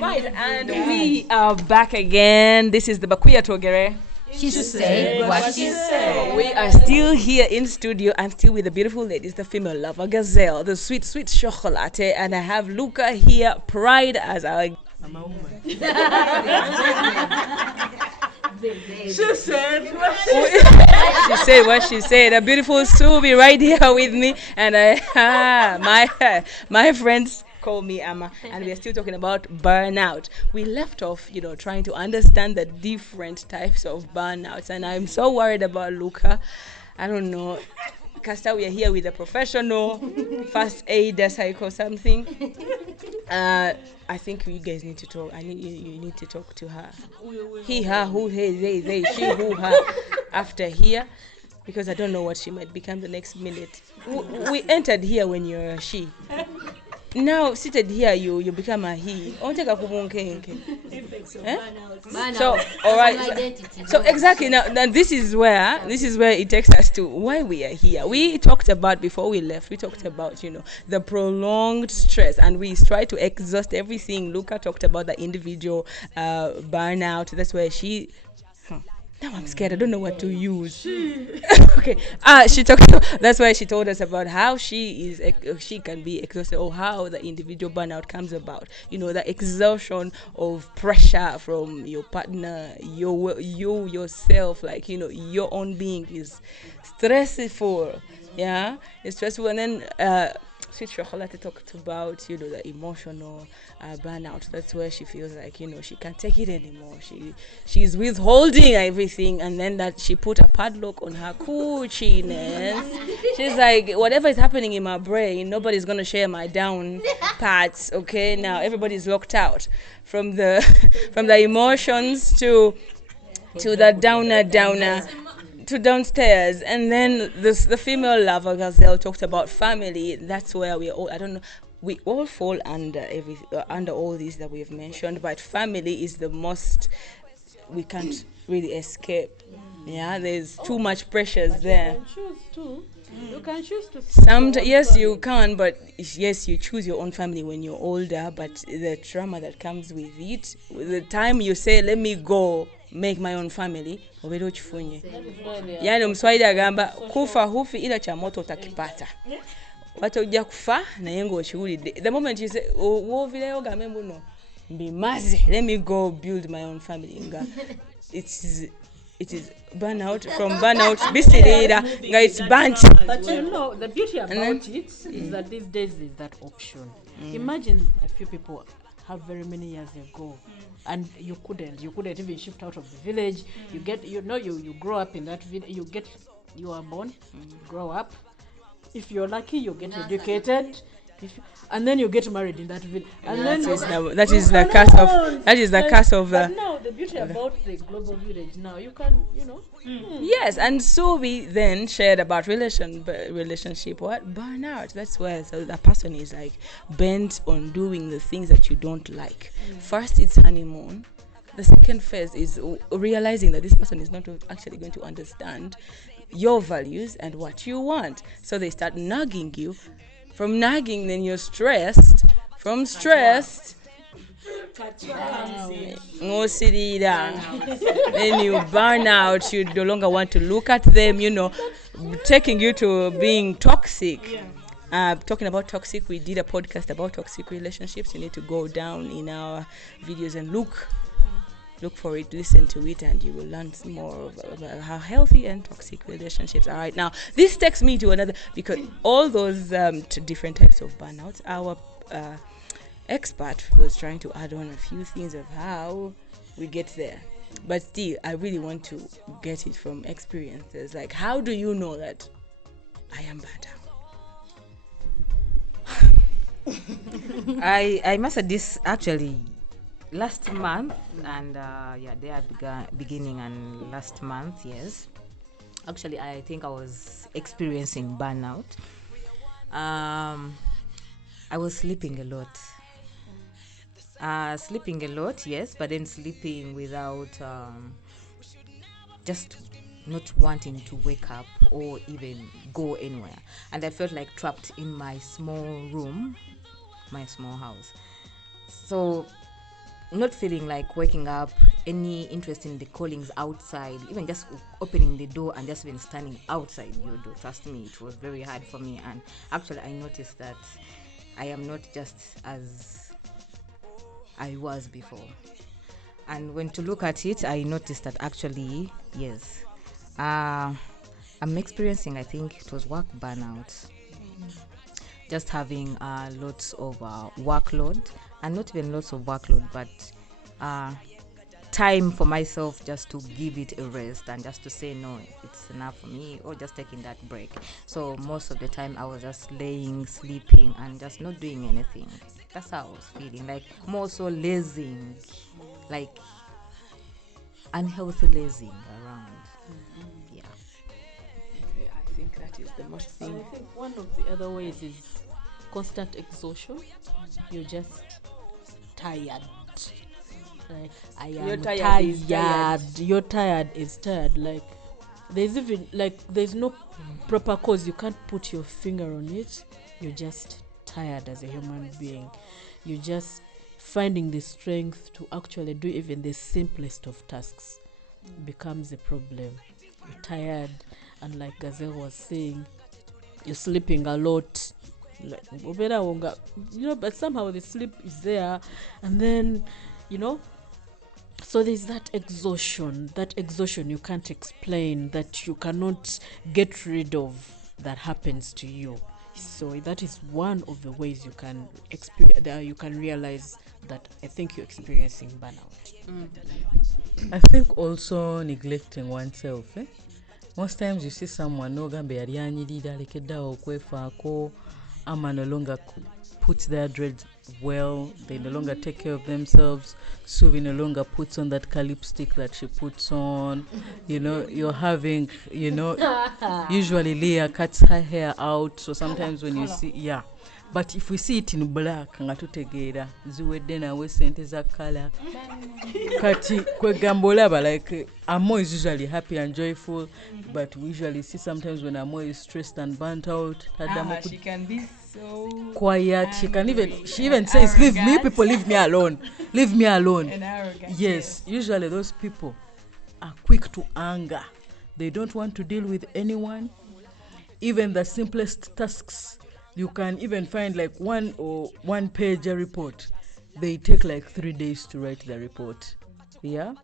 Right, and we are back again. This is the Bakuya Togere. She said what she said. We are still here in studio. I'm still with the beautiful ladies, the female lover gazelle, the sweet, sweet chocolate, and I have Luca here, pride as our. I'm a woman. She said what she said. A beautiful Subi right here with me, and my friends call me Amma, and we are still talking about burnout. We left off, trying to understand the different types of burnouts, and I'm so worried about Luca. I don't know. Casta, we are here with a professional first aider psycho something. I think you guys need to talk. You need to talk to her. He, her, who, he, they, she, who, her. After here, because I don't know what she might become the next minute. We entered here when you're a she. Now seated here, you become a he. So all right. So exactly now this is where it takes us to why we are here. We talked about before we left. We talked about the prolonged stress, and we tried to exhaust everything. Luca talked about the individual burnout. That's where she. Now I'm scared. I don't know what to use. Okay. She talked. That's why she told us about how she can be exhausted, or how the individual burnout comes about. The exhaustion of pressure from your partner, yourself. Like your own being is stressful. Yeah, it's stressful, and then. Sweet Chocolate talked about, the emotional burnout. That's where she feels like, she can't take it anymore. She's withholding everything, and then that she put a padlock on her coochie-ness. She's like, whatever is happening in my brain, nobody's going to share my down parts, okay? Now everybody's locked out from the emotions to the downer to downstairs. And then the female lover gazelle talked about family. That's where we all fall under under all these that we've mentioned, but family is the most we can't really escape. Yeah, there's too much pressures there. You can choose too. You can choose to. Yes, you can, but yes, you choose your own family when you're older. But the trauma that comes with it, the time you say, "Let me go, make my own family," obeera okifunye. Yani omuswahili agamba kufa hufi ila cha moto utakipata. Watu ojja kufa naye ng'okiwulidde. The moment you say woovireyo gambe mbuno mbimaze, let me go build my own family, nga it is burnout from burnout bisirira nga it's burnt. But the beauty about it is that these days is that option. Imagine a few people have very many years ago, and you couldn't even shift out of the village. You get you grow up in that village. You are born, grow up. If you're lucky, you get educated. And then you get married in that village. And that is the curse of. But now the beauty about the global village now, you can Yes, and so we then shared about relationship burnout. That's where the person is like bent on doing the things that you don't like. First, it's honeymoon. The second phase is realizing that this person is not actually going to understand your values and what you want. So they start nagging you. From nagging, then you're stressed. From stressed, then you burn out. You no longer want to look at them, taking you to being toxic. Talking about toxic, we did a podcast about toxic relationships. You need to go down in our videos and look for it, listen to it, and you will learn more about how healthy and toxic relationships are. Right now, this takes me to another, because all those different types of burnouts, our expert was trying to add on a few things of how we get there. But still, I really want to get it from experiences. Like, how do you know that I am burnt out? I mastered this actually last month, and they are beginning and last month. Yes, actually I think I was experiencing burnout. I was sleeping a lot, yes, but then sleeping without just not wanting to wake up or even go anywhere, and I felt like trapped in my small room, my small house. So not feeling like waking up, any interest in the callings outside, even just opening the door and just even standing outside your door. Trust me, it was very hard for me. And actually, I noticed that I am not just as I was before. And when to look at it, I noticed that actually, yes, I'm experiencing, I think it was work burnout. Just having lots of workload, and not even lots of workload, but time for myself just to give it a rest and just to say no, it's enough for me, or just taking that break. So most of the time I was just laying, sleeping, and just not doing anything. That's how I was feeling, like more so lazy, like unhealthy lazy around. Yeah. Okay, I think that is the most And thing. I think one of the other ways is constant exhaustion. You're just tired. Like, I am You're tired is tired. You're tired is tired. Like, there's no proper cause. You can't put your finger on it. You're just tired as a human being. You're just finding the strength to actually do even the simplest of tasks becomes a problem. You're tired, and like Gazelle was saying, you're sleeping a lot. Like, but somehow the sleep is there, and then, so there's that exhaustion you can't explain, that you cannot get rid of, that happens to you. So that is one of the ways you can you can realize that I think you're experiencing burnout. I think also neglecting oneself. Most times you see someone nogambe yali anyirira alekeddeawo okwefaako, ama no longer put their dreads well, they no longer take care of themselves. Suvi no longer puts on that lipstick that she puts on. You're having, usually Leah cuts her hair out. So sometimes when you see, yeah. But if we see it in black, nga tutegeera ziwedde nawe sente za color. Kati kwegamba olaba, like Amo is usually happy and joyful, but we usually see sometimes when Amo is stressed and burnt out, She can be so quiet. angry, She even says, "Leave me, arrogant. people, leave me alone, leave me alone." And arrogant. Yes, usually those people are quick to anger. They don't want to deal with anyone. Even the simplest tasks, you can even find like one page report. They take like 3 days to write the report. Yeah,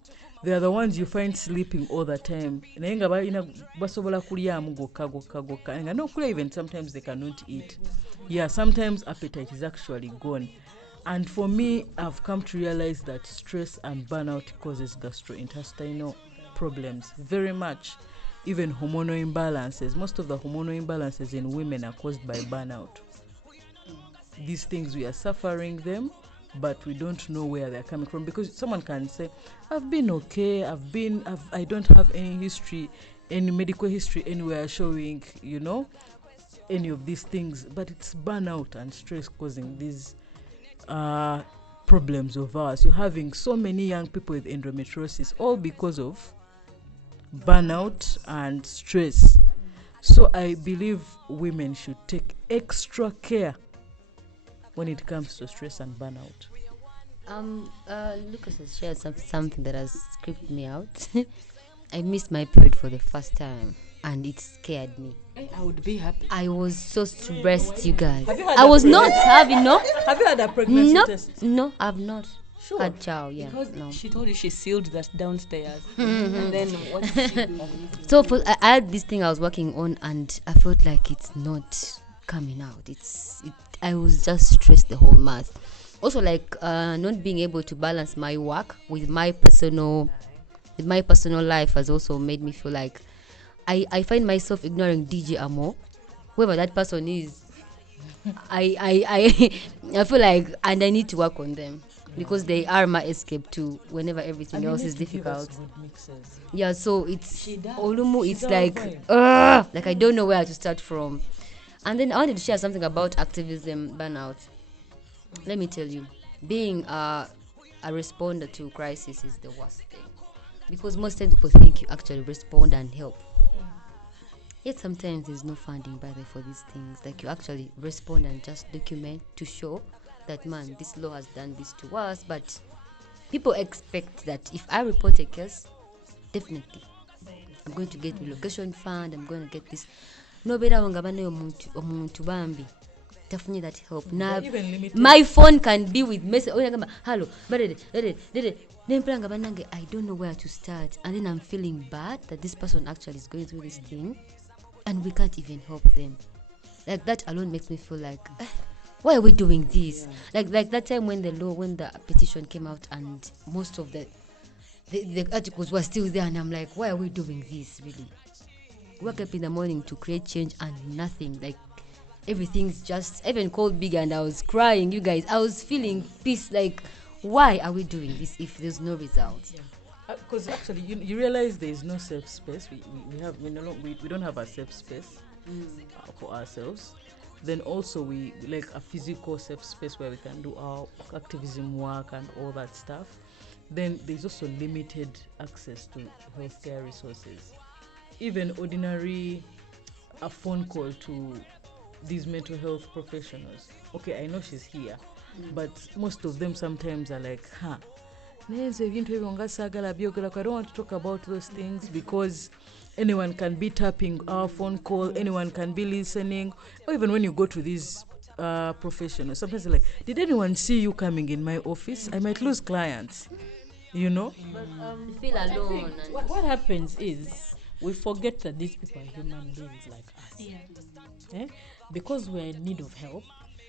they are the ones you find sleeping all the time. Naye nga basobola kulyamu gokka. And no, even sometimes they cannot eat. Yeah, sometimes appetite is actually gone. And for me, I've come to realize that stress and burnout causes gastrointestinal problems very much. Even hormonal imbalances. Most of the hormonal imbalances in women are caused by burnout. These things, we are suffering them, but we don't know where they're coming from, because someone can say, I've been okay, I don't have any history, any medical history anywhere showing, any of these things, but it's burnout and stress causing these problems of ours. You're having so many young people with endometriosis, all because of burnout and stress. So I believe women should take extra care when it comes to stress and burnout. Lucas has shared something that has creeped me out. I missed my period for the first time, and it scared me. I would be happy. I was so stressed, you guys. Have you had I a was not pregnancy? having Have you had a pregnancy no, test? no, I've not Sure. had child. Yeah, Because no. she told you she sealed that downstairs. And then what did she do? So I had this thing I was working on, and I felt like it's not coming out. I was just stressed the whole month. Also, like not being able to balance my work with my personal life has also made me feel like I find myself ignoring DJ Amo, whoever that person is. I feel like, and I need to work on them, because they are my escape too whenever everything else is difficult. Yeah, so it's Olumu, it's like like I don't know where to start from. And then I wanted to share something about activism burnout. Let me tell you, being a responder to crisis is the worst thing, because most times people think you actually respond and help. Yet sometimes there's no funding by there for these things. Like, you actually respond and just document to show that, man, this law has done this to us, but people expect that if I report a case, definitely I'm going to get relocation fund, I'm going to get this. No better omuntu bambi tafunye that help. Now my phone can be with message. Hello, I don't know where to start, and then I'm feeling bad that this person actually is going through this thing, and we can't even help them. Like that alone makes me feel like, why are we doing this? Like that time when the petition came out and most of the articles were still there, and I'm like, why are we doing this? Really, wake up in the morning to create change and nothing. Like everything's just, I even called Big and I was crying. You guys, I was feeling peace. Like, why are we doing this if there's no results? Because actually, you realize there is no safe space. We don't have a safe space for ourselves. Then also we like a physical safe space where we can do our activism work and all that stuff. Then there's also limited access to healthcare resources. Even ordinary a phone call to these mental health professionals. Okay, I know she's here, but most of them sometimes are like, I don't want to talk about those things because anyone can be tapping our phone call, anyone can be listening. Or even when you go to these professionals, sometimes they're like, did anyone see you coming in my office? I might lose clients, you know? But, feel alone. What happens is we forget that these people are human beings like us. Because we're in need of help,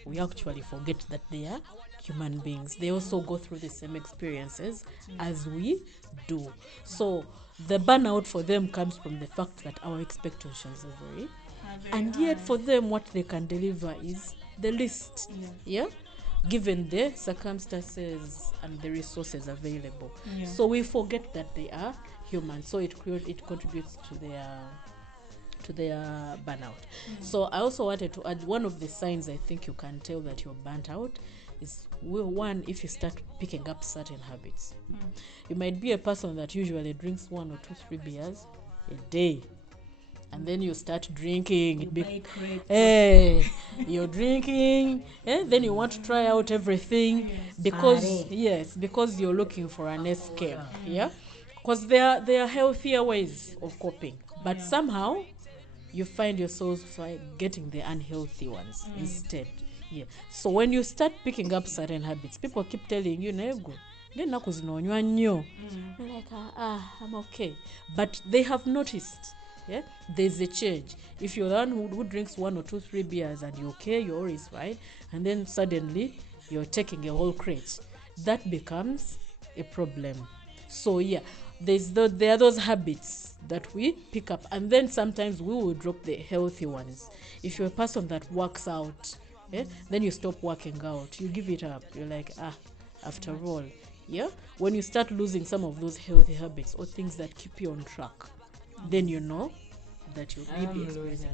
we actually forget that they are human beings. They also go through the same experiences as we do. So the burnout for them comes from the fact that our expectations are very and yet for them what they can deliver is the least. Given the circumstances and the resources available. So we forget that they are human. So it contributes to their burnout. So I also wanted to add, one of the signs I think you can tell that you're burnt out is, one, if you start picking up certain habits. You might be a person that usually drinks 1 or 2, 3 beers a day, and then you start drinking. You're drinking, then you want to try out everything because you're looking for an escape. Because there are healthier ways of coping, but somehow you find yourself getting the unhealthy ones instead. So when you start picking up certain habits, people keep telling you, you're like, I'm okay, but they have noticed there's a change. If you're the one who drinks 1 or 2, 3 beers and you're okay, you're always fine, and then suddenly you're taking a whole crate, that becomes a problem. So there are those habits that we pick up, and then sometimes we will drop the healthy ones. If you're a person that works out, then you stop working out, you give it up, you're like, after all, when you start losing some of those healthy habits or things that keep you on track, then you know that you'll be experiencing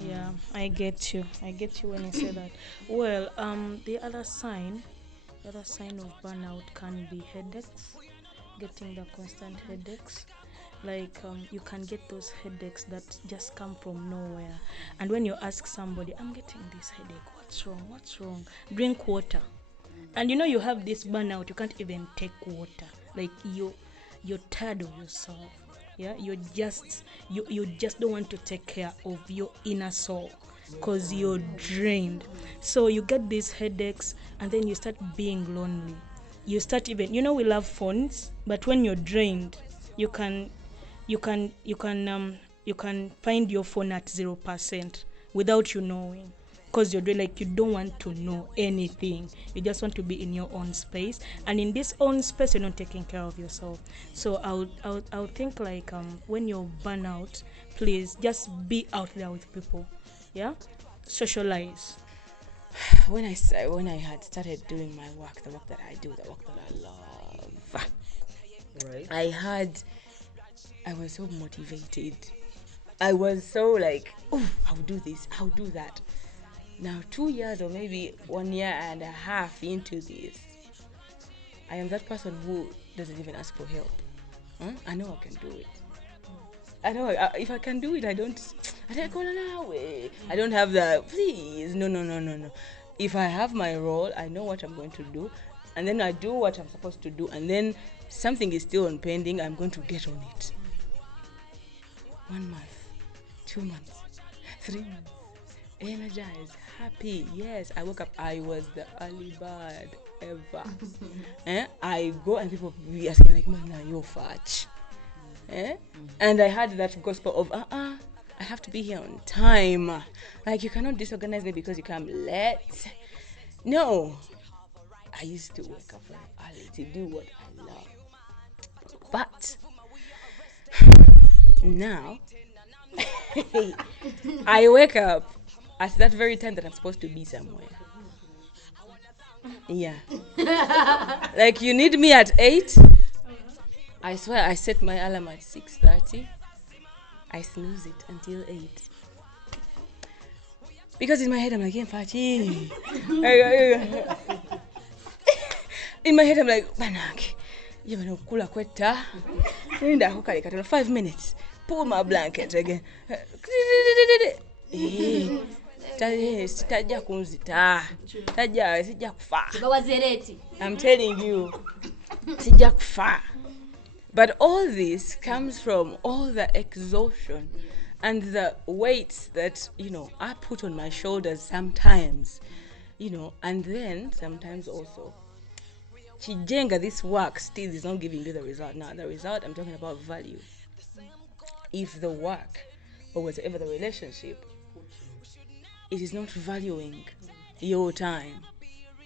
burnout. I get you when you say that. Well, the other sign of burnout can be headaches, getting the constant headaches. Like you can get those headaches that just come from nowhere, and when you ask somebody, I'm getting this headache, what's wrong, drink water. And you have this burnout, you can't even take water. Like you're tired of yourself. You just don't want to take care of your inner soul because you're drained. So you get these headaches, and then you start being lonely. You start even, we love phones, but when you're drained, you can find your phone at 0% without you knowing, because you're doing, like, you don't want to know anything. You just want to be in your own space, and in this own space you're not taking care of yourself. So I would think, like, when you're burnt out, please just be out there with people. Socialize. When I had started doing my work, the work that I do, the work that I love, right, I was so motivated. I was so like, I'll do this, I'll do that. Now 2 years or maybe 1 year and a half into this, I am that person who doesn't even ask for help. I know I can do it. I know if I can do it, I don't go away. I don't have the, please, no. If I have my role, I know what I'm going to do. and then I do what I'm supposed to do, and then something is still on pending, I'm going to get on it. 1 month, 2 months, 3 months, energized, happy. Yes, I woke up, I was the early bird ever. I go and people be asking like, man, you're fat. And I had that gospel of, I have to be here on time. Like, you cannot disorganize me because you come late. No. I used to wake up very early to do what I love. But now, I wake up at that very time that I'm supposed to be somewhere. Yeah. Like, you need me at 8. I swear I set my alarm at 6:30. I snooze it until 8. Because in my head, I'm like, in my head, I'm like, Banak, you know, kula kweta. 5 minutes. Pull my blanket again. Sitaja kunzita. Sija kufa. I'm telling you. Sija kufa. But all this comes from all the exhaustion and the weight that, I put on my shoulders sometimes, and then sometimes also, Chijenga, this work still is not giving you the result. Now, the result, I'm talking about value. If the work or whatever the relationship, it is not valuing your time,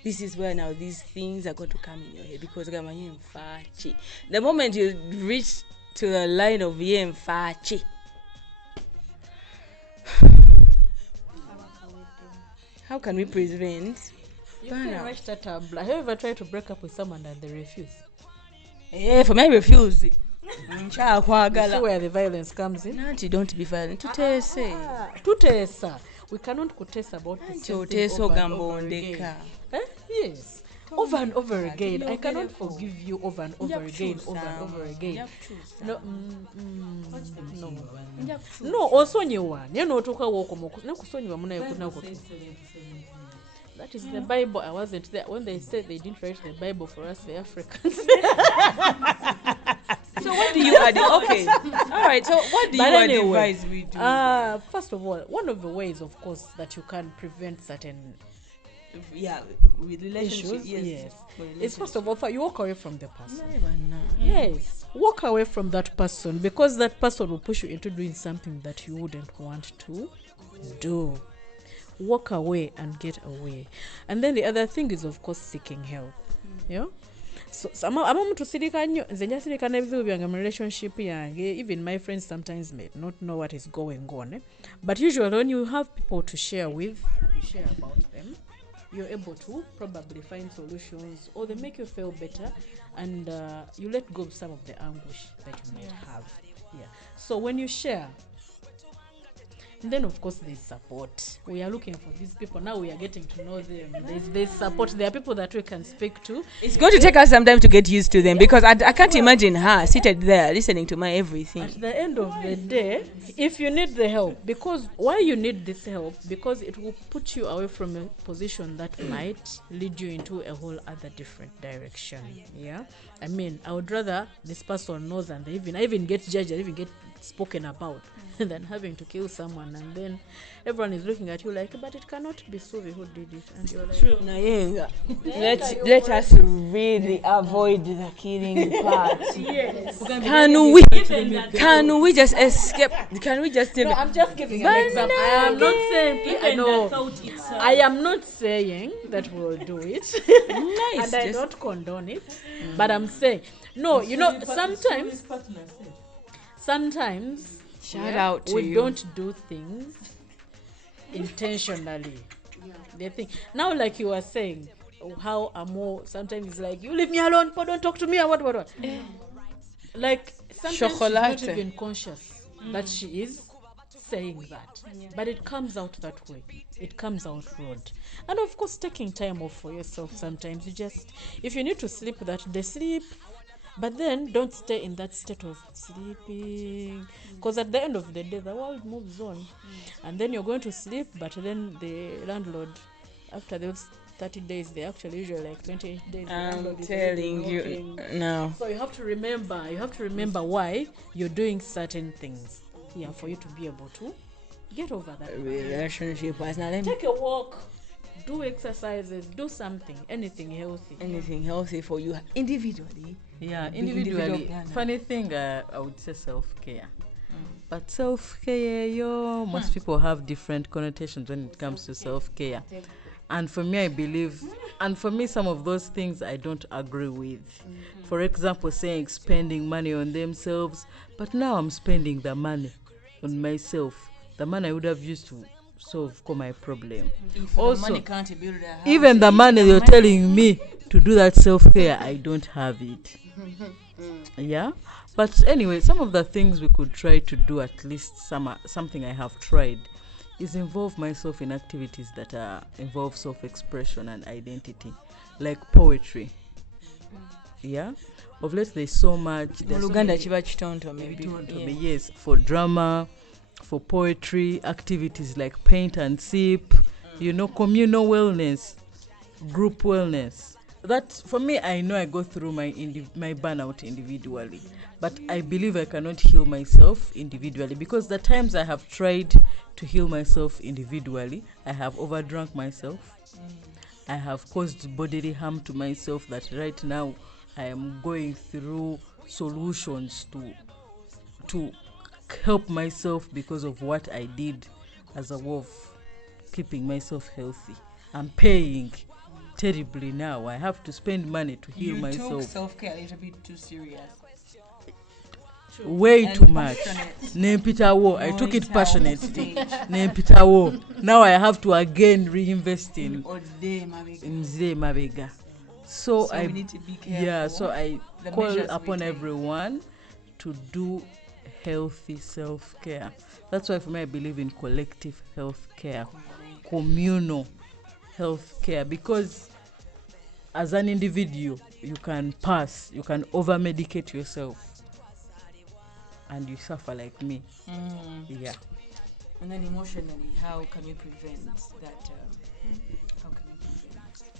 this is where now these things are going to come in your head, because the moment you reach to the line of yemfachi, how can we prevent? You can rush that have you ever tried to break up with someone and they refuse? For me, I refuse. You see where the violence comes in? Nanti, don't be violent. Tutesa. We cannot kutesa about the same thing over and over again. Yes. Over and over again. I cannot forgive you over and over again. No. No, osonyiwa. Neno otuka woko moku. Nakusonyiwa muna yokuna kutu. That is the Bible. I wasn't there when they said they didn't write the Bible for us, the Africans. So what do you okay. All right. So what do you advise we do? First of all, one of the ways, of course, that you can prevent certain with relationships, yes. It's first of all, you walk away from the person. No. Yes, walk away from that person, because that person will push you into doing something that you wouldn't want to do. Walk away and get away. And then the other thing is, of course, seeking help. Yeah. So I'm to relationship, even my friends sometimes may not know what is going on. But usually when you have people to share with, you share about them, you're able to probably find solutions, or they make you feel better, and you let go of some of the anguish that you might have. Yeah. So when you share, and then of course there's support. We are looking for these people now. We are getting to know them. There's support. There are people that we can speak to. It's going to take us some time to get used to them, because I can't imagine her seated there listening to my everything. At the end of the day, if you need the help, because why you need this help, because it will put you away from a position that might lead you into a whole other different direction. Yeah, I mean, I would rather this person knows, and I even get judged, I even get spoken about, than having to kill someone, and then everyone is looking at you like, but it cannot be Suvi who did it, and you're like, true. Let us really avoid the killing part. yes. Can we just escape? Can we just No, I'm just giving an example. I am not saying that we will do it. Nice. And I don't condone it, but I'm saying no. Sometimes shout out to we you. don't do things intentionally. They think now, like you were saying, how Amo sometimes is like, you leave me alone, but don't talk to me, or what. Like sometimes she's not even conscious that she is saying that, but it comes out that way. It comes out rude. And of course, taking time off for yourself. Sometimes you just, if you need to sleep that day, sleep. But then don't stay in that state of sleeping, because at the end of the day the world moves on, and then you're going to sleep, but then the landlord, after those 30 days, they actually usually like 28 days. The I'm landlord is telling already you knocking. now. So you have to remember why you're doing certain things. Yeah, for you to be able to get over that. Relationship personally. Take a walk, do exercises, do something, anything healthy. Anything healthy for you individually. Yeah, individual individually. plan. Funny thing, I would say self-care. But self-care, most people have different connotations when it comes to self-care. And for me, I believe, and for me, some of those things I don't agree with. For example, saying spending money on themselves, but now I'm spending the money on myself. The money I would have used to solve my problem. If Also, the money can't build a house, even the money you're telling me to do that self-care, I don't have it. Yeah, but anyway, some of the things we could try to do, at least something I have tried, is involve myself in activities that involve self-expression and identity, like poetry. Yeah, of late there's so much. mu Luganda kiba kitontome Maybe yes, for drama, for poetry, activities like paint and sip, communal wellness, group wellness. That for me, I know I go through my burnout individually, but I believe I cannot heal myself individually, because the times I have tried to heal myself individually, I have overdrunk myself. I have caused bodily harm to myself that right now I am going through solutions to help myself because of what I did as a wolf, keeping myself healthy. I'm paying terribly now. I have to spend money to heal myself. You took self-care a little bit too serious. Way too much. Nempitawo. I took it passionately. Nempitawo. Now I have to again reinvest in Mzee Mabega. So we need to be careful. Yeah, so I The call measures we upon take. everyone to do healthy self-care. That's why for me I believe in collective health-care, communal health-care, because as an individual you can over-medicate yourself and you suffer like me. Yeah. And then emotionally, how can we prevent that? How can we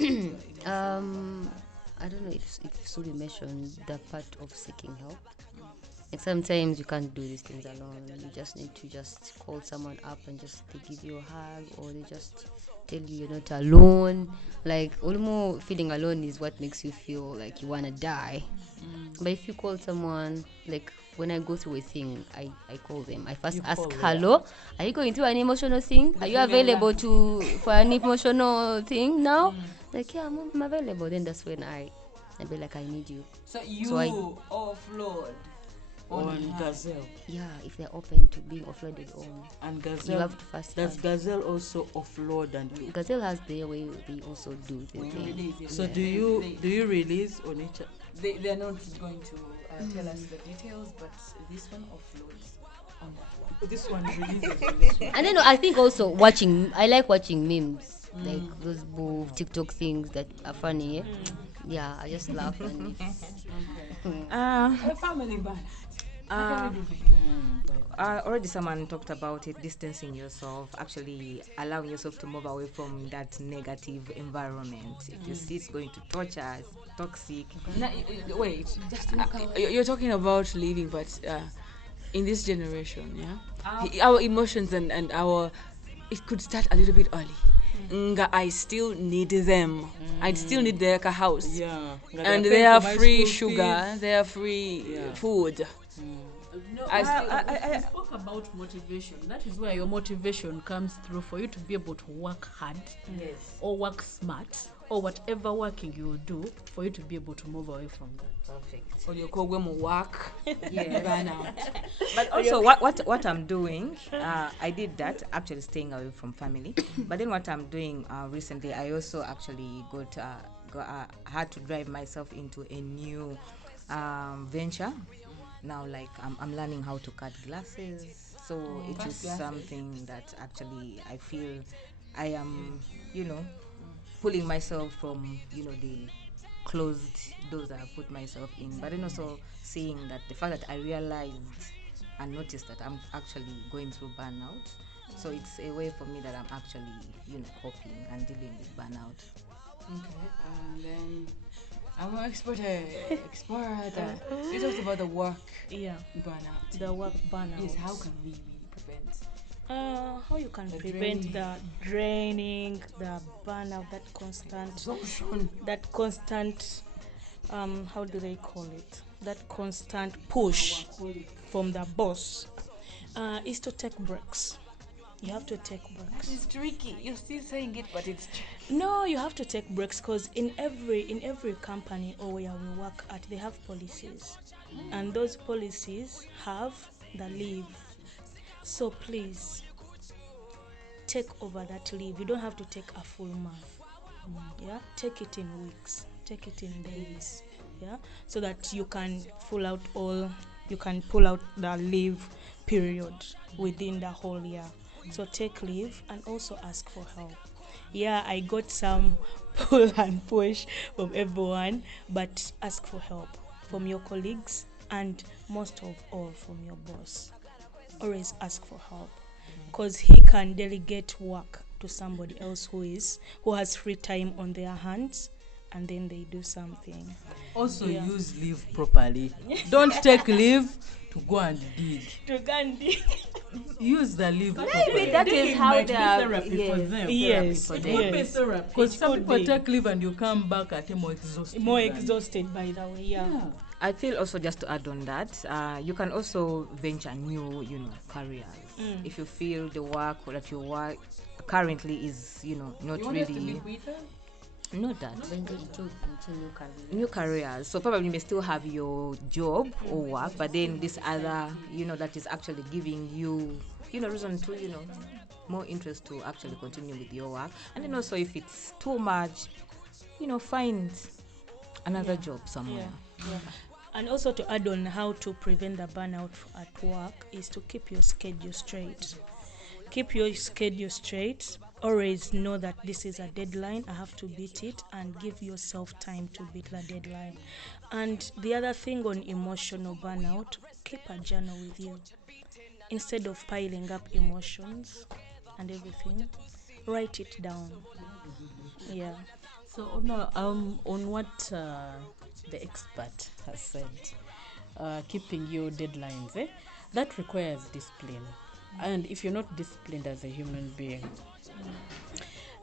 prevent? I don't know if Suri mentioned the part of seeking help. Like sometimes you can't do these things alone. You just need to just call someone up and just they give you a hug, or they just tell you you're not alone. Like almost feeling alone is what makes you feel like you wanna die. But if you call someone, like when I go through a thing, I call them. I first ask, hello, are you going through an emotional thing? Are you available for an emotional thing now? Like, yeah, I'm available. Then that's when I'd be like, I need you. So you offload On Gazelle. Yeah, if they're open to being offloaded on. And Gazelle, You have to first does ask. Gazelle also offload and you? Gazelle has their way they also do the thing. So do you release on each? They're not going to tell us the details, but this one offloads on that one. This one releases on this one. And then I think also I like watching memes, like those TikTok things that are funny. Yeah, I just laugh and A family band. Already someone talked about it, distancing yourself, actually allowing yourself to move away from that negative environment. If you see it's going to torture, it's toxic. Now, wait, you're talking about leaving, but in this generation, our emotions and our, it could start a little bit early. I still need them. I still need their house. Yeah. And they are free sugar, they are free food. No, I we spoke about motivation. That is where your motivation comes through for you to be able to work hard, or work smart, or whatever working you will do for you to be able to move away from that. Perfect. Or you call them work, burnout. But also what I'm doing, I did that, actually staying away from family. But then what I'm doing recently, I also actually had to drive myself into a new venture. Now, like I'm learning how to cut glasses, so it is something that actually I feel I am, pulling myself from, the closed doors I have put myself in. But then also seeing that the fact that I realized and noticed that I'm actually going through burnout, so it's a way for me that I'm actually, coping and dealing with burnout. Okay, and then I'm an expert. You talked about the work burnout. The work burnout. Yes, how can we prevent? How you can The prevent draining. the draining, the burnout, Exhaustion. that constant, how do they call it? That constant push from the boss, is to take breaks. You have to take breaks. It's tricky. You're still saying it, but it's tricky. No, you have to take breaks because in every company or where we work at, they have policies, and those policies have the leave. So please take over that leave. You don't have to take a full month. Yeah, take it in weeks. Take it in days. Yeah, so that you can pull out the leave period within the whole year. So take leave and also ask for help. Yeah, I got some pull and push from everyone, but ask for help from your colleagues and most of all from your boss. Always ask for help because he can delegate work to somebody else who has free time on their hands, and then they do something. Also, use leave properly. Don't take leave to go and dig. To Gandhi. Use the leave Maybe properly. that is how might be they are. therapy for them. Yes, for It them. would be yes. therapy. Because It some could people be. take leave and you come back at more exhausted. More than- exhausted by the way. Yeah. I feel also just to add on that, you can also venture new, careers. If you feel the work that you work currently is, not You want us to be really, quitters? not that. Venture into new career. New careers. So probably you may still have your job or work, but then this other, that is actually giving you, reason to, more interest to actually continue with your work. And then also if it's too much, find another job somewhere. Yeah. And also to add on how to prevent the burnout at work is to keep your schedule straight. Keep your schedule straight. Always know that this is a deadline. I have to beat it, and give yourself time to beat the deadline. And the other thing on emotional burnout, keep a journal with you. Instead of piling up emotions and everything, write it down. Yeah. So on what the expert has said, keeping your deadlines, that requires discipline. And if you're not disciplined as a human being,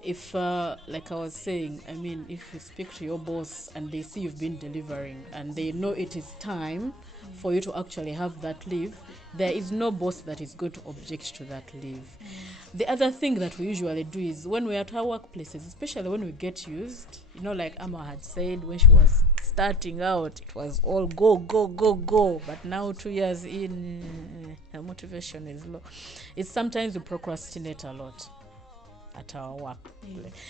if like I was saying, I mean, if you speak to your boss and they see you've been delivering and they know it is time for you to actually have that leave, there is no boss that is going to object to that leave. The other thing that we usually do is when we're at our workplaces, especially when we get used, like Amma had said when she was starting out, it was all go, go, go, go. But now 2 years in, motivation is low. It's sometimes we procrastinate a lot at our work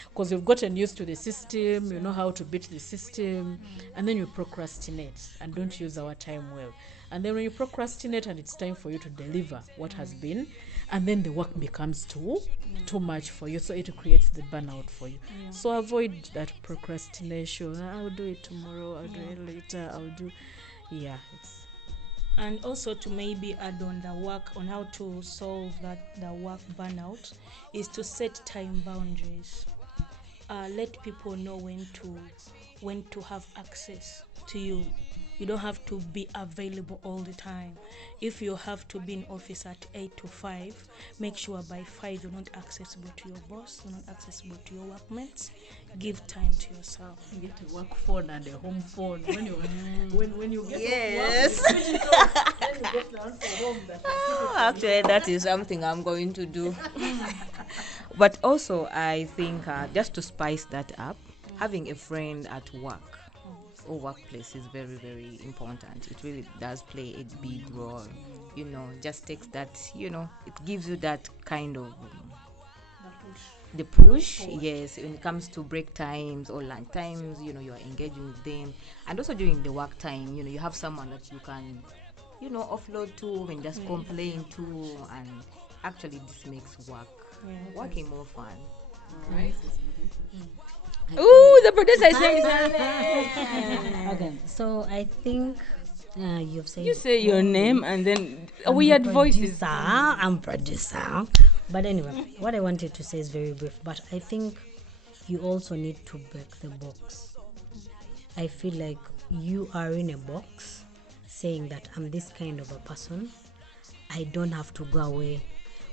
because you've gotten used to the system, you know how to beat the system, and then you procrastinate and don't use our time well. And then when you procrastinate and it's time for you to deliver what has been, and then the work becomes too much for you, so it creates the burnout for you. So avoid that procrastination. I'll do it tomorrow, I'll do it later, And also to maybe add on the work on how to solve the work burnout is to set time boundaries. Let people know when to have access to you. You don't have to be available all the time. If you have to be in office at 8 to 5, make sure by 5 you're not accessible to your boss, you're not accessible to your workmates. Give time to yourself. You get a work phone and a home phone. When you when you get Yes. off work, you switch it off. Then you get to answer home. Actually, that is something I'm going to do. But also, I think just to spice that up, having a friend at work or workplace is very, very important. It really does play a big role. Just takes that, it gives you that kind of the push. Yes, when it comes to break times or lunch times, you are engaging with them. And also during the work time, you have someone that you can, offload to and just complain to. And actually, this makes working more fun. Right? Ooh, the producer is saying something. Okay, so I think you've said You say your name and then I'm weird the voices. producer, I'm producer. But anyway, what I wanted to say is very brief. But I think you also need to break the box. I feel like you are in a box saying that I'm this kind of a person. I don't have to go away.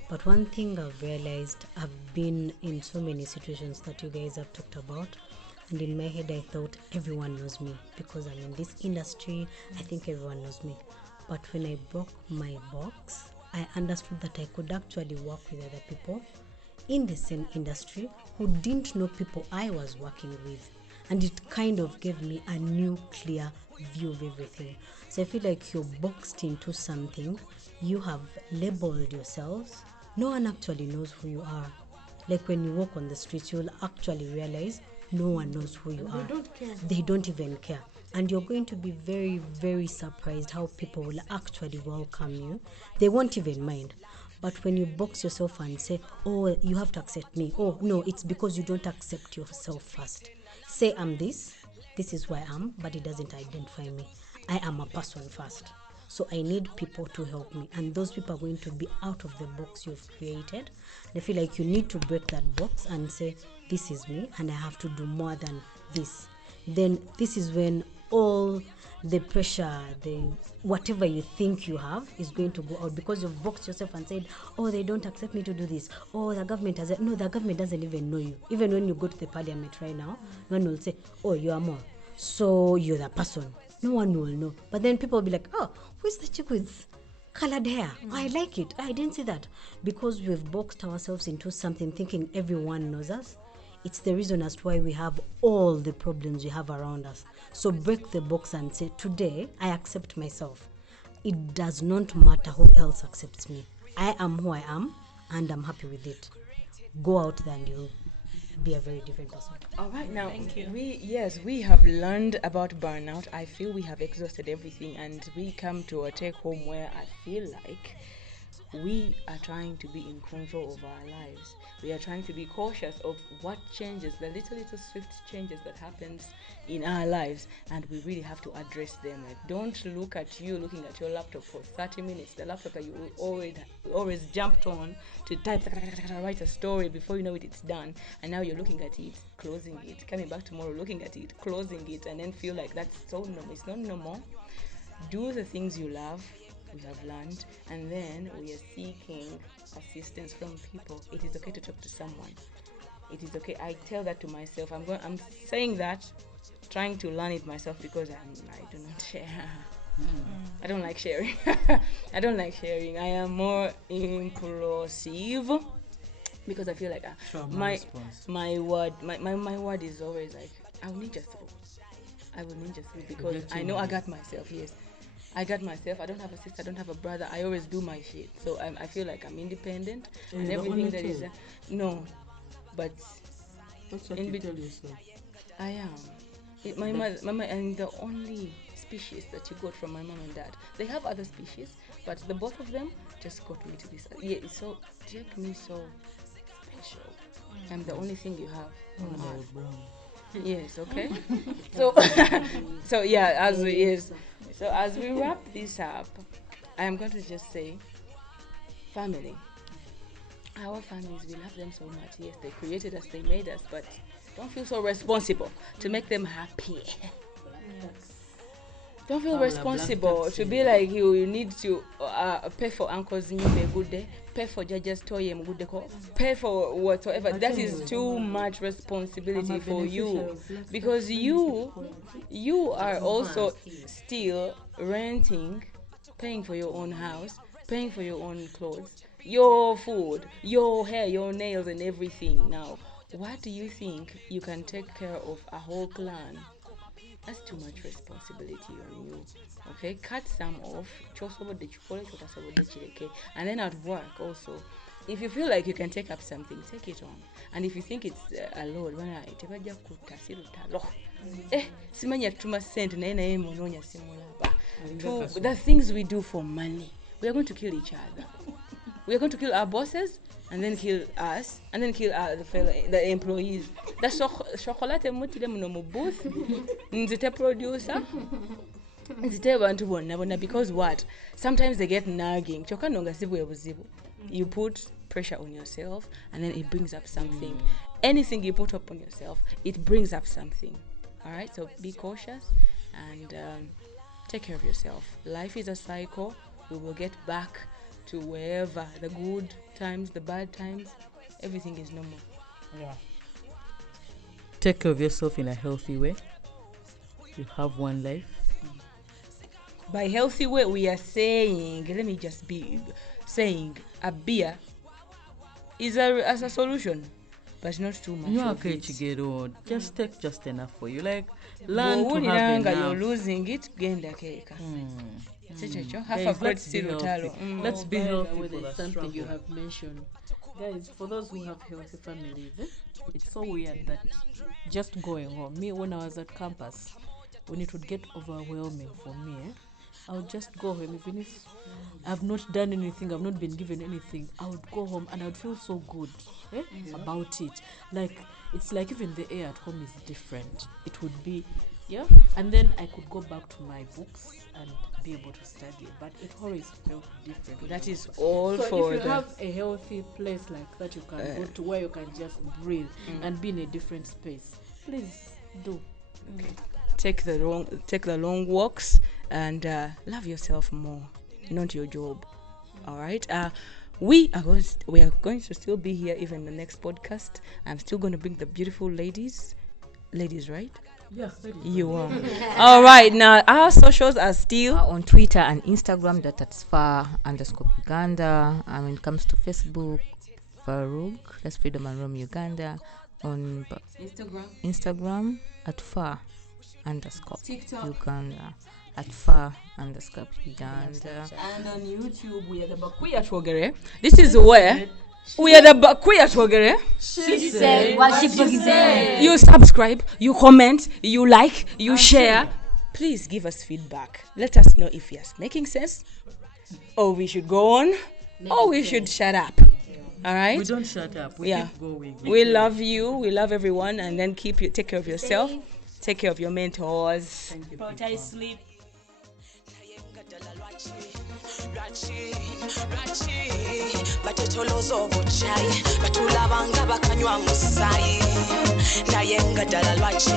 But one thing I've realized, I've been in so many situations that you guys have talked about, and in my head I thought everyone knows me because I'm in this industry. I think everyone knows me. But when I broke my box, I understood that I could actually work with other people in the same industry who didn't know people I was working with. And it kind of gave me a new clear view of everything. So I feel like you're boxed into something, you have labeled yourselves, no one actually knows who you are. Like when you walk on the streets, you'll actually realize no one knows who you are. They don't even care. And you're going to be very, very surprised how people will actually welcome you. They won't even mind. But when you box yourself and say, oh, you have to accept me. Oh, no, it's because you don't accept yourself first. Say, I'm this is who I am, but it doesn't identify me. I am a person first. So I need people to help me. And those people are going to be out of the box you've created. They feel like you need to break that box and say, this is me, and I have to do more than this. Then this is when all the pressure, the whatever you think you have is going to go out, because you've boxed yourself and said, oh, they don't accept me to do this. Oh, the government has no, the government doesn't even know you. Even when you go to the parliament right now, one will say, oh, you are more, so you're the person. No one will know. But then people will be like, oh, who's the chick with colored hair? I like it. I didn't see that. Because we've boxed ourselves into something thinking everyone knows us. It's the reason as to why we have all the problems we have around us. So break the box and say, today I accept myself. It does not matter who else accepts me. I am who I am, and I'm happy with it. Go out there and you'll be a very different person. All right, now we have learned about burnout. I feel we have exhausted everything, and we come to a take home where I feel like we are trying to be in control of our lives. We are trying to be cautious of what changes, the little swift changes that happens in our lives, and we really have to address them. Like, don't look at you looking at your laptop for 30 minutes, the laptop that you always jumped on to type, write a story. Before you know it, it's done, and now you're looking at it, closing it, coming back tomorrow, looking at it, closing it, and then feel like that's so normal. It's not normal. Do the things you love. We have learned, and then we are seeking assistance from people. It is okay to talk to someone. It is okay. I tell that to myself. I'm saying that, trying to learn it myself, because I do not share. I don't like sharing. I don't like sharing. I am more impulsive, because I feel like my word is always like, I will ninja through because I know I got myself. Yes, I got myself. I don't have a sister. I don't have a brother. I always do my shit. So I feel like I'm independent, and everything that is no, but that's what you tell yourself. I am. My mother, and the only species that you got from my mom and dad. They have other species, but the both of them just got me to this. Yeah, so take me so special. I'm the only thing you have on earth. Yes, okay. So yeah, as we wrap this up, I am going to just say, family. Our families, we love them so much. Yes, they created us, they made us, but don't feel so responsible to make them happy. Don't feel responsible to be like you need to pay for uncle's new good day, pay for Jaja's toy good day, pay for whatsoever. That is too much responsibility for you, because you are also still renting, paying for your own house, paying for your own clothes, your food, your hair, your nails, and everything. Now, what do you think you can take care of a whole clan? That's too much responsibility on you. Okay, cut some off. And then at work also, if you feel like you can take up something, take it on. And if you think it's a load, the things we do for money, we are going to kill each other. We are going to kill our bosses, and then kill us, and then kill the employees. That's chocolate mutile muno mu booth. Nzite producer. Nzite bantu bonna because what? Sometimes they get nagging. Choka nonga sibu ebuzibu. You put pressure on yourself, and then it brings up something. Anything you put up on yourself, it brings up something. All right, so be cautious and take care of yourself. Life is a cycle. We will get back to wherever, the good times, the bad times, everything is normal. Yeah. Take care of yourself in a healthy way. You have one life. By healthy way, we are saying, let me just be saying, a beer is as a solution, but not too much. You are of it. Just take just enough for you. Like, learn to have You're enough. losing it, genda keka. Half Guys, a great let's be still healthy. talo. Let's be By the healthy way, for there's the something you struggle. have mentioned. Guys, for those who have healthy families, it's so weird that just going home, me when I was at campus, when it would get overwhelming for me, I would just go home. Even if I've not done anything, I've not been given anything, I would go home and I would feel so good about it. Like, it's like even the air at home is different. It would be, and then I could go back to my books and be able to study, but it always felt different. That is all So for if you the. have a healthy place like that, you can go to where you can just breathe and be in a different space. Please do. Take the long walks and love yourself more, not your job. All right. We are going to still be here even the next podcast. I'm still going to bring the beautiful ladies, right? Yeah, You are. All right. Now our socials are still On Twitter and Instagram, that's far_Uganda. And when it comes to Facebook, Farouk, that's Freedom and Rome Uganda. On Instagram at far_Uganda. At far_Uganda. and on YouTube we are the Bakuya Twogere. This is where we are the Bakuya Twogere. She said what she said. You subscribe, you comment, you like, you share. Please give us feedback. Let us know if it's making sense, or we should go on, or we should shut up. All right. We don't shut up. We keep going. We love you. We love everyone, and then take care of yourself. Take care of your mentors. Prioritize sleep. Batetoloza obuchayi batulabanga bakanywa musaayi naye nga ddala lwaki